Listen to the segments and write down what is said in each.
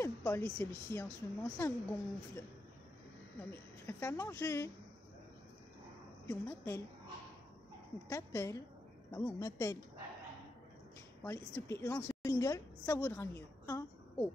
j'aime pas les selfies en ce moment, ça me gonfle. Non mais je préfère manger. Puis on m'appelle. On t'appelle. Bah oui, on m'appelle. Bon allez, s'il te plaît, lance le jingle, ça vaudra mieux. Hein? Oh.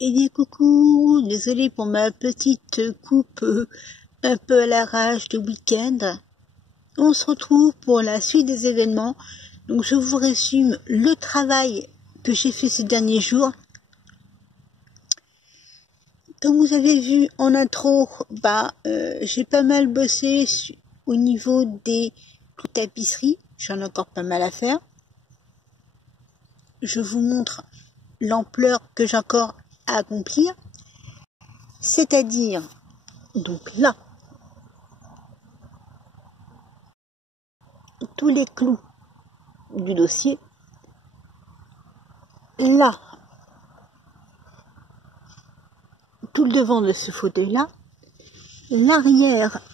Eh bien coucou, désolé pour ma petite coupe un peu à l'arrache de week-end. On se retrouve pour la suite des événements. Donc je vous résume le travail que j'ai fait ces derniers jours. Comme vous avez vu en intro, j'ai pas mal bossé au niveau des tapisseries. J'en ai encore pas mal à faire. Je vous montre l'ampleur que j'ai encore à accomplir, c'est-à-dire donc là tous les clous du dossier, là tout le devant de ce fauteuil là, l'arrière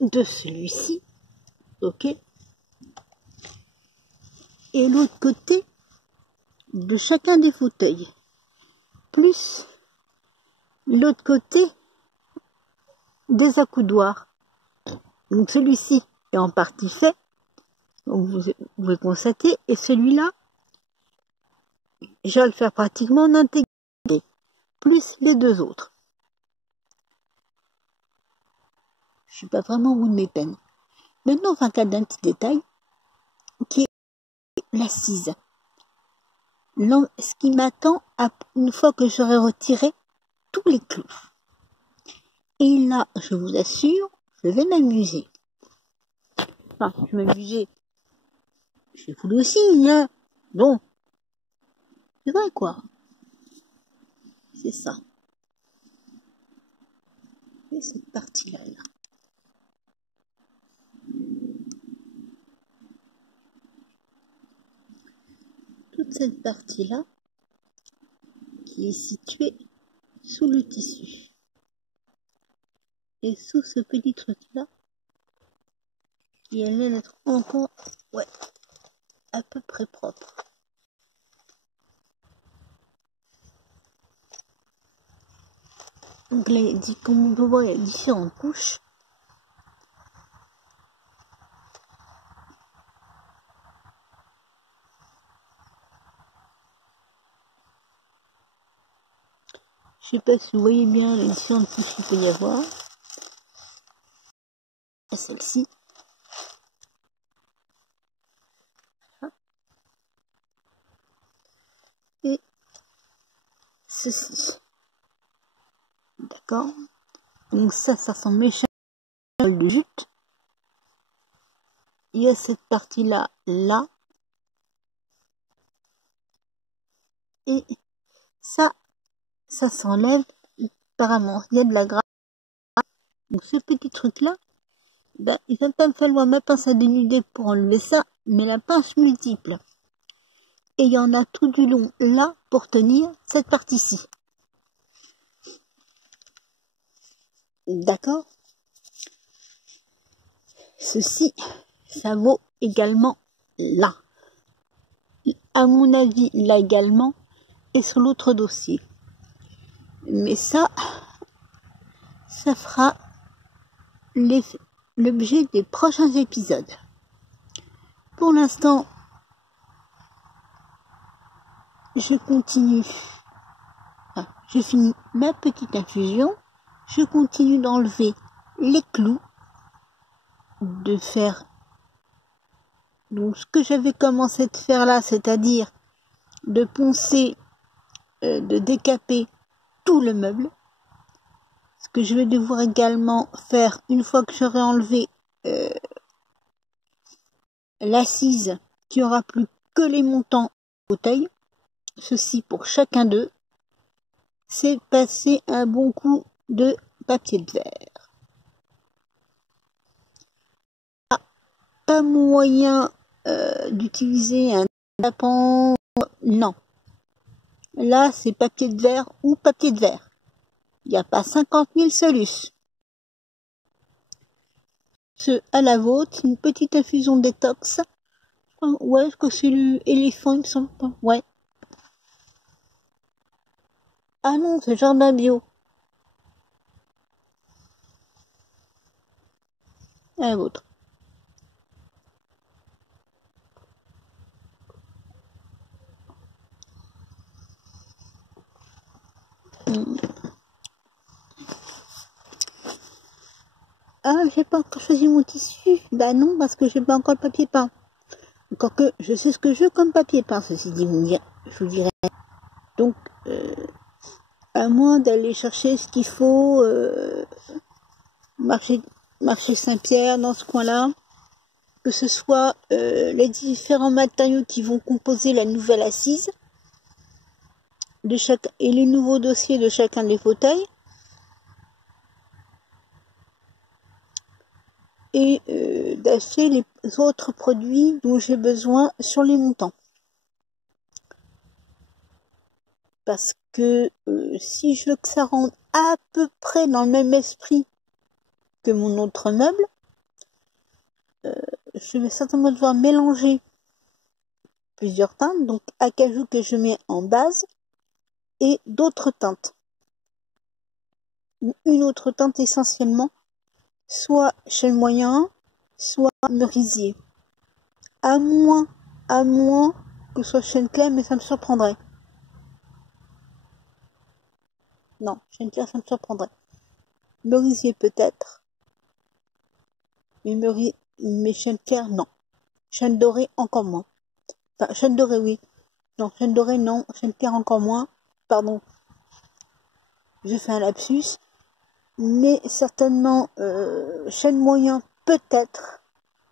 de celui-ci, ok, et l'autre côté de chacun des fauteuils, plus l'autre côté des accoudoirs. Donc celui-ci est en partie fait, donc vous pouvez constater, et celui-là, je vais le faire pratiquement en intégralité, plus les deux autres. Je suis pas vraiment au bout de mes peines. Maintenant, on va regarder un petit détail, qui est l'assise. Ce qui m'attend une fois que j'aurai retiré tous les clous. Et là, je vous assure, je vais m'amuser. Enfin, je vais m'amuser. J'ai voulu aussi, hein. Bon. C'est vrai, quoi. C'est ça. Et cette partie-là, là. Toute cette partie-là, qui est située sous le tissu. Et sous ce petit truc-là, qui allait être encore, ouais, à peu près propre. Donc là, comme on peut voir, il y a différentes couches. Je sais pas si vous voyez bien les différentes couches qu'il peut y avoir. Celle-ci. Et ceci. D'accord? Donc ça ressemble méchamment de jute. Il y a cette partie-là, là. Et ça s'enlève apparemment, il y a de la graisse. Donc ce petit truc-là, ben, il va pas me falloir ma pince à dénuder pour enlever ça, mais la pince multiple. Et il y en a tout du long là pour tenir cette partie-ci. D'accord? Ceci, ça vaut également là. À mon avis, là également, et sur l'autre dossier. Mais ça fera l'objet des prochains épisodes. Pour l'instant, je continue. Enfin, je finis ma petite infusion. Je continue d'enlever les clous, de faire donc ce que j'avais commencé de faire là, c'est-à-dire de poncer, de décaper tout le meuble. Ce que je vais devoir également faire une fois que j'aurai enlevé l'assise, qu'il n'y aura plus que les montants fauteuils, ceci pour chacun d'eux, c'est passer un bon coup de papier de verre. Ah, pas moyen d'utiliser un tapant, non. Là, c'est papier de verre ou papier de verre. Il n'y a pas 50 000 solutions. Ce à la vôtre, une petite infusion détox. Ouais, est-ce que c'est l'éléphant, il me semble pas. Ouais. Ah non, c'est jardin bio. À la vôtre. Ah, j'ai pas encore choisi mon tissu. Bah non, parce que j'ai pas encore le papier peint. Encore que je sais ce que je veux comme papier peint, ceci dit, je vous dirais. Donc, à moins d'aller chercher ce qu'il faut, marché Saint-Pierre, dans ce coin-là, que ce soit les différents matériaux qui vont composer la nouvelle assise et les nouveaux dossiers de chacun des fauteuils, et d'acheter les autres produits dont j'ai besoin sur les montants. Parce que si je veux que ça rentre à peu près dans le même esprit que mon autre meuble, je vais certainement devoir mélanger plusieurs teintes, donc acajou que je mets en base et d'autres teintes. Une autre teinte essentiellement, soit chêne moyen, soit merisier. À moins que ce soit chêne clair, mais ça me surprendrait. Non, chêne clair, ça me surprendrait. Merisier peut-être, mais chêne clair, non. Chêne doré, encore moins. Enfin, chêne doré, oui. Non, chêne doré, non. Chêne clair, encore moins. Pardon. J'ai fait un lapsus. Mais certainement, chêne moyen, peut-être.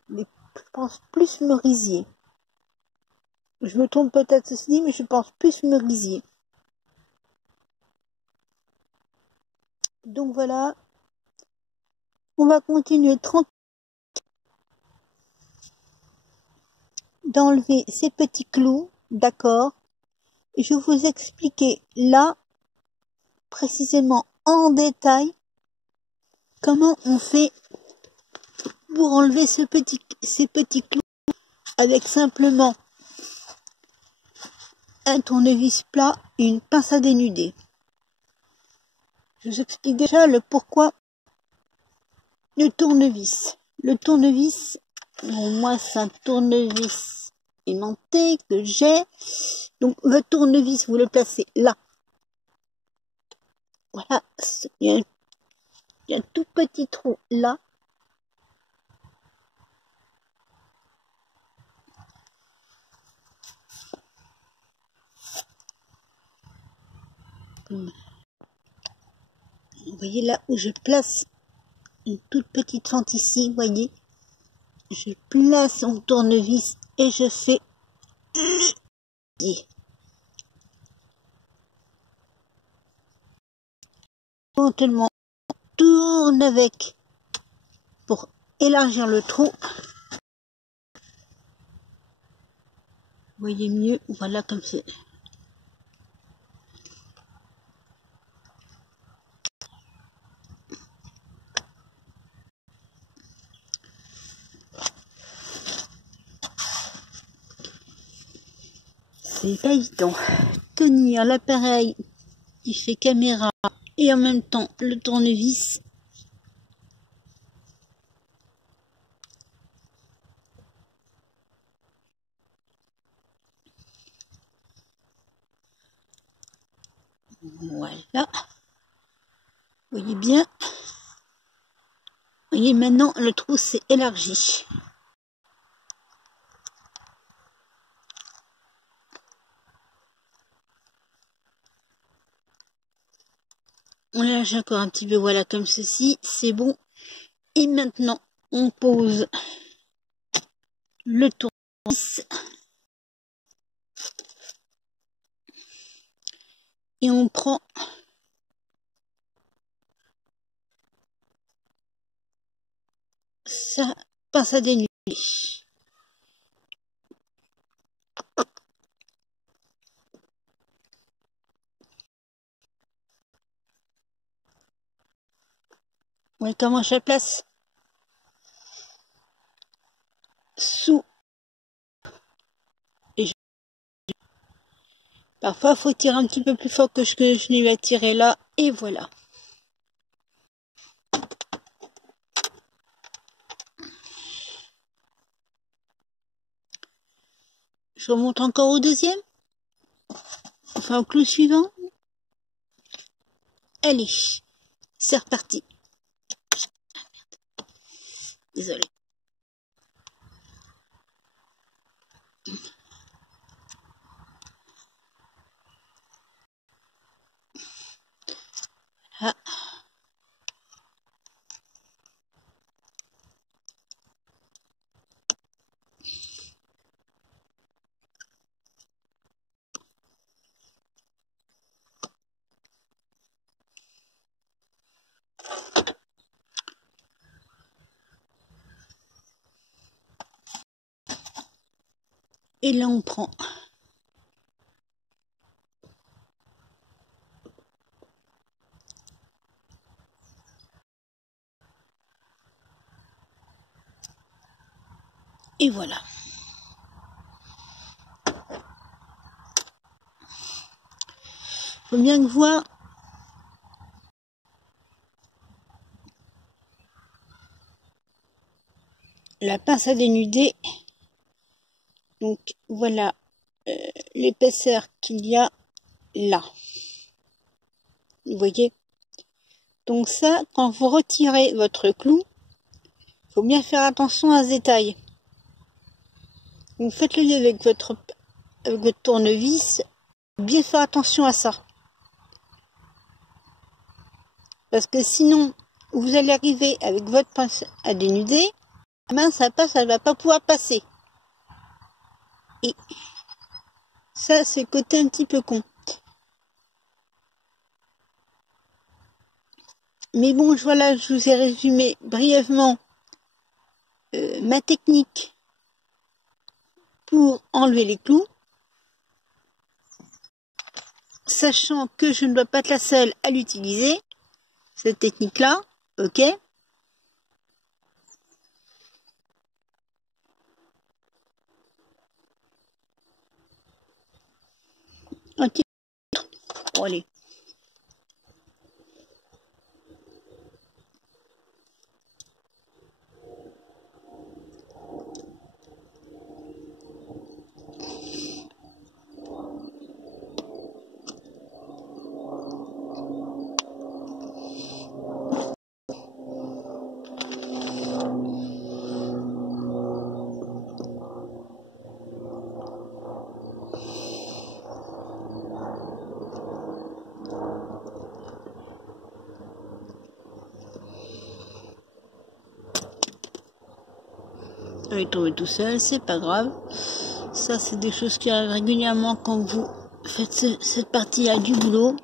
Mais je pense plus merisier. Je me trompe peut-être ceci dit, mais je pense plus merisier. Donc voilà. On va continuer tranquillement d'enlever ces petits clous, d'accord. Et je vais vous expliquer là, précisément en détail, comment on fait pour enlever ces petits clous avec simplement un tournevis plat et une pince à dénuder. Je vous explique déjà le pourquoi le tournevis. Le tournevis, moi c'est un tournevis aimanté que j'ai. Donc le tournevis, vous le placez là. Voilà, il y a un tout petit trou là. Vous voyez là où je place une toute petite fente ici, vous voyez. Je place mon tournevis et je fais Éventuellement, tourne avec pour élargir le trou. Vous voyez mieux, voilà comme c'est. C'est pas évident. Tenir l'appareil qui fait caméra et en même temps le tournevis. Voilà. Vous voyez bien. Vous voyez maintenant le trou s'est élargi. On lâche encore un petit peu, voilà, comme ceci, c'est bon. Et maintenant, on pose le tournevis. Et on prend sa pince à dénuder. Oui, comment je la place? Sous. Et parfois, il faut tirer un petit peu plus fort que ce que je lui ai tiré là. Et voilà. Je remonte encore au deuxième. Enfin, au clou suivant. Allez, c'est reparti. Désolée. Ah. Et là, on prend et voilà. Faut bien voir la pince à dénuder. Donc voilà l'épaisseur qu'il y a là. Vous voyez? Donc ça, quand vous retirez votre clou, il faut bien faire attention à ce détail. Vous faites le lien avec votre tournevis, bien faire attention à ça. Parce que sinon, vous allez arriver avec votre pince à dénuder, la main ça passe, elle va pas pouvoir passer. Et ça, c'est le côté un petit peu con. Mais bon, voilà, je vous ai résumé brièvement ma technique pour enlever les clous, sachant que je ne dois pas être la seule à l'utiliser, cette technique-là, ok? Un petit peu. Bon, allez. Il est tombé tout seul, c'est pas grave. Ça, c'est des choses qui arrivent régulièrement quand vous faites cette partie-là du boulot.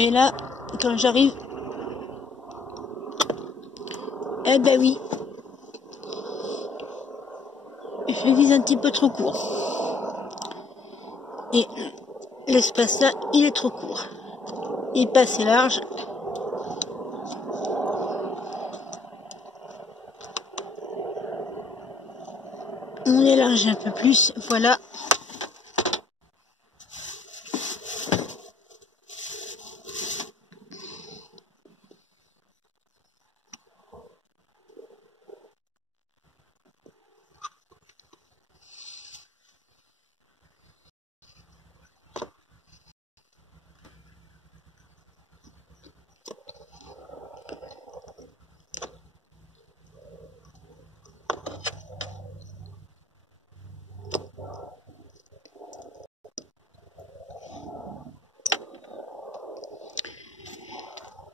Mais là, quand j'arrive, eh ben oui, je vise un petit peu trop court. Et l'espace là, il est trop court. Il est pas assez large. On élargit un peu plus, voilà.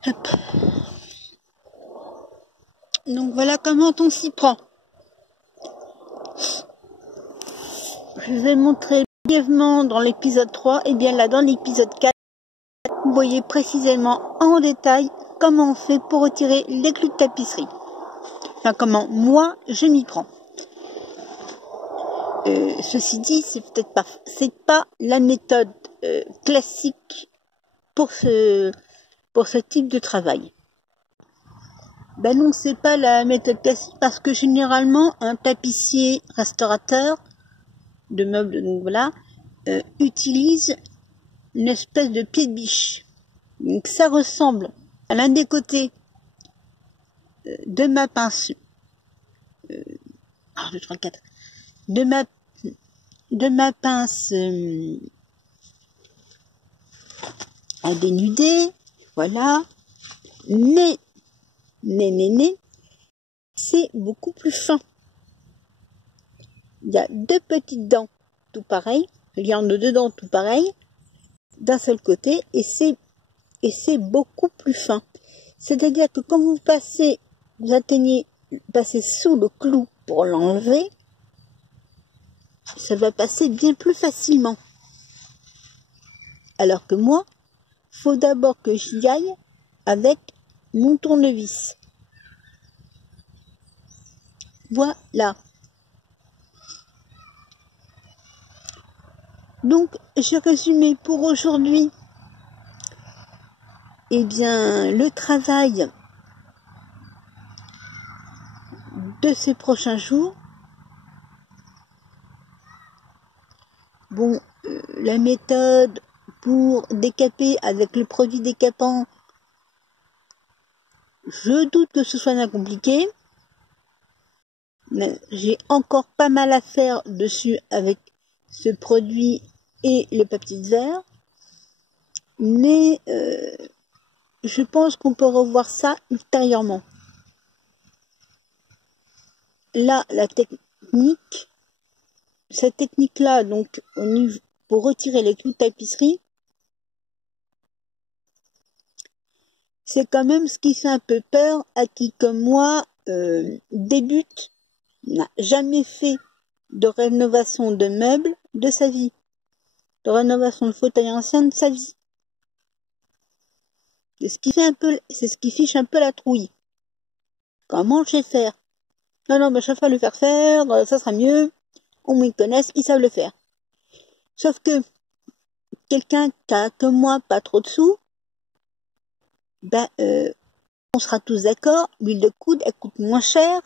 Hop. Donc voilà comment on s'y prend. Je vais montrer brièvement dans l'épisode 3, et bien là dans l'épisode 4, vous voyez précisément en détail comment on fait pour retirer les clous de tapisserie. Enfin comment moi je m'y prends. Ceci dit, c'est pas la méthode classique pour ce type de travail. Ben non, c'est pas la méthode classique parce que généralement un tapissier restaurateur de meubles, donc voilà, utilise une espèce de pied de biche. Donc ça ressemble à l'un des côtés de ma pince, 1, 2, 3, 4, de ma pince à dénuder, voilà, mais c'est beaucoup plus fin. Il y a 2 petites dents tout pareil, il y en a 2 dents tout pareil, d'un seul côté, et c'est beaucoup plus fin. C'est-à-dire que quand vous passez sous le clou pour l'enlever, ça va passer bien plus facilement. Alors que moi, faut d'abord que j'y aille avec mon tournevis. Voilà. Donc, j'ai résumé pour aujourd'hui, eh bien, le travail de ces prochains jours. Bon, la méthode pour décaper avec le produit décapant, je doute que ce soit bien compliqué. Mais j'ai encore pas mal à faire dessus avec ce produit et le papier de verre. Mais je pense qu'on peut revoir ça ultérieurement. Là, cette technique-là, donc au niveau pour retirer les clous de tapisserie, c'est quand même ce qui fait un peu peur à qui, comme moi, débute, n'a jamais fait de rénovation de meubles de sa vie, de rénovation de fauteuil ancien de sa vie. C'est ce qui fiche un peu la trouille. Comment je vais faire? Non, mais je vais pas le faire, ça sera mieux. On m'y connaisse, ils savent le faire. Sauf que, quelqu'un qui a, comme moi, pas trop de sous, ben, on sera tous d'accord, l'huile de coude, elle coûte moins cher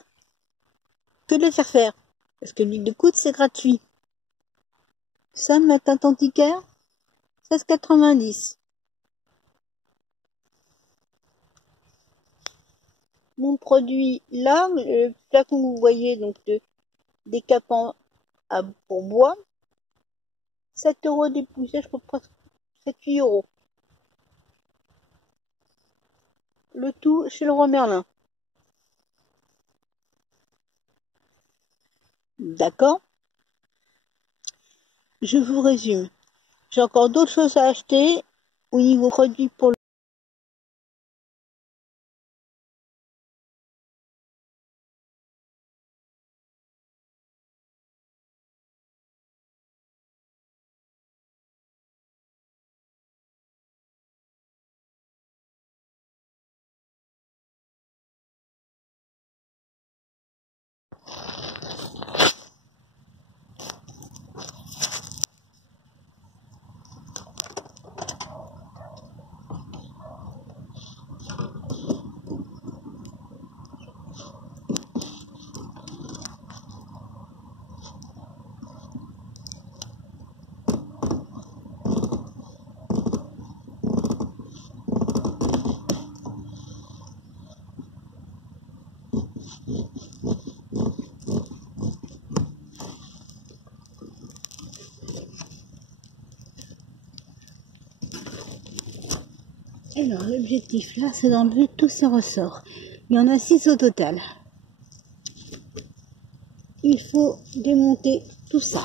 que de le faire. Parce que l'huile de coude, c'est gratuit. Ça, ma tante antiquaire, 16,90. Mon produit, là, le flacon que vous voyez, donc de décapant pour bois, 7 € dépouillé, je crois presque 7-8 €. Le tout chez le roi Merlin. D'accord? Je vous résume. J'ai encore d'autres choses à acheter au niveau produit pour Alors, l'objectif là, c'est d'enlever tous ces ressorts. Il y en a 6 au total. Il faut démonter tout ça.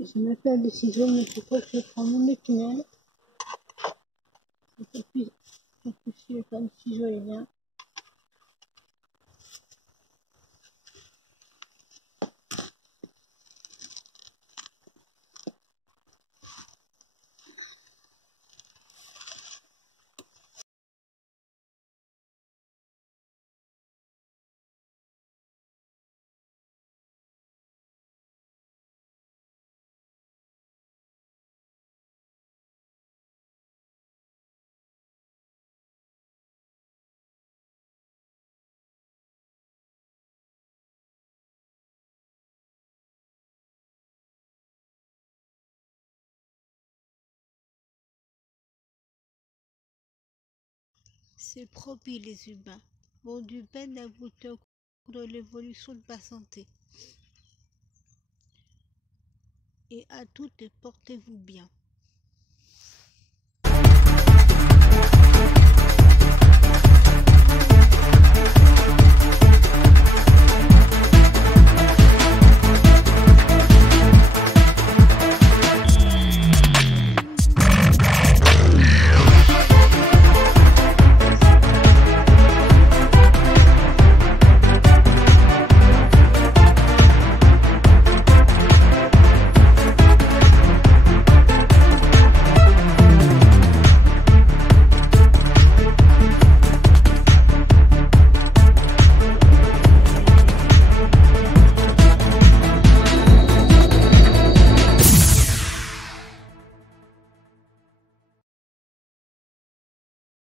Je m'appelle le ciseau, mais pourquoi je prends mon tunnel? Je plus sûr que le ciseau est bien. C'est propre les humains. Ont du peine à vous tenir de l'évolution de ma santé. Et à toutes, portez-vous bien.